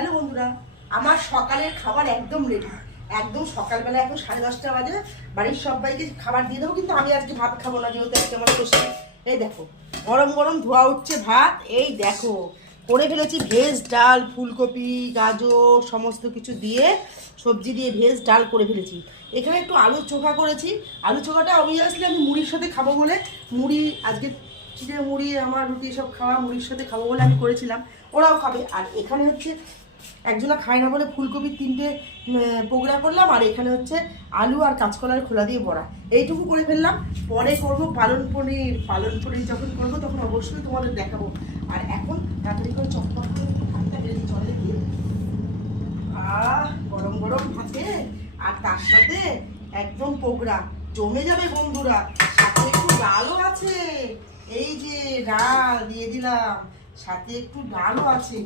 Hello বন্ধুরা, আমার সকালের খাবার একদম রেডি। একদম সকালবেলা এখন 10:30 বাজে। বাড়ির সবাইকে খাবার দিয়ে দেবো, কিন্তু আমি আজকে ভাত খাবো না, যেহেতু আজকে আমার খুশি। এই দেখো গরম গরম ধোয়া উঠছে ভাত। এই দেখো করে ফেলেছি ভেজ ডাল, ফুলকপি গাজর সমস্ত কিছু দিয়ে সবজি দিয়ে ভেজ ডাল করে ফেলেছি। এখানে একটু আলু চোখা করেছি। আলু চোখাটা অবভিয়াসলি আমি মুড়ির সাথে খাবো বলে, মুড়ি আজকে চিড়ে মুড়ি আমার রুটি সব খাওয়া মুড়ির সাথে খাবো বলে আমি করেছিলাম, ওরাও খাবে। আর এখানে হচ্ছে একজনা খায় না বলে ফুলকপির 3টে পোগড়া করলাম, আর এখানে হচ্ছে আলু আর কাঁচকলার খোলা দিয়ে বড়া। এইটুকু করে ফেললাম। পরে করব পালন পনির। পালন পনির যখন করবো তখন অবশ্যই তোমাদের দেখাবো। আর এখন তাড়াতাড়ি করে চটপট করে ভাতটা বেরিয়ে চলে দিয়ে গরম গরম ভাতে আর তার সাথে একদম পোগড়া জমে যাবে বন্ধুরা। সাথে একটু ডালও আছে, এই যে ডাল দিয়ে দিলাম, সাথে একটু ডালও আছে।